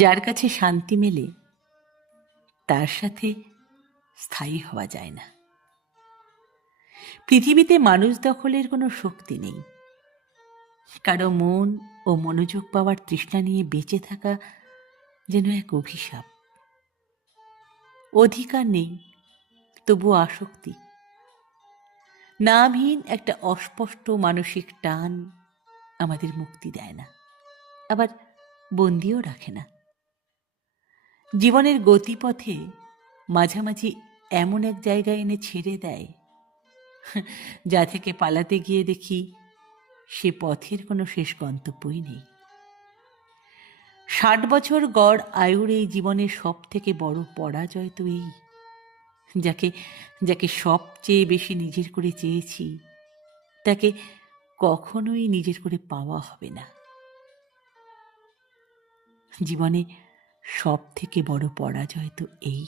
যার কাছে শান্তি মেলে তার সাথে স্থায়ী হওয়া যায় না। পৃথিবীতে মানুষ দখলের কোনো শক্তি নেই। কারো মন ও মনোযোগ পাওয়ার তৃষ্ণা নিয়ে বেঁচে থাকা যেন এক অভিশাপ। অধিকার নেই, তবু আসক্তি। নামহীন একটা অস্পষ্ট মানসিক টান আমাদের মুক্তি দেয় না, আবার বন্দিও রাখে না। জীবনের গতিপথে মাঝামাঝি এমন এক জায়গায় এনে ছেড়ে দেয়, যা থেকে পালাতে গিয়ে দেখি সে পথের কোনো শেষ গন্তব্যই নেই। 60 বছর গড় আয়ুর এই জীবনের সব থেকে বড় পরাজয় তো এই, যাকে যাকে সবচেয়ে বেশি নিজের করে চেয়েছি তাকে কখনোই নিজের করে পাওয়া হবে না। জীবনে সব থেকে বড় পরাজয় তো এই।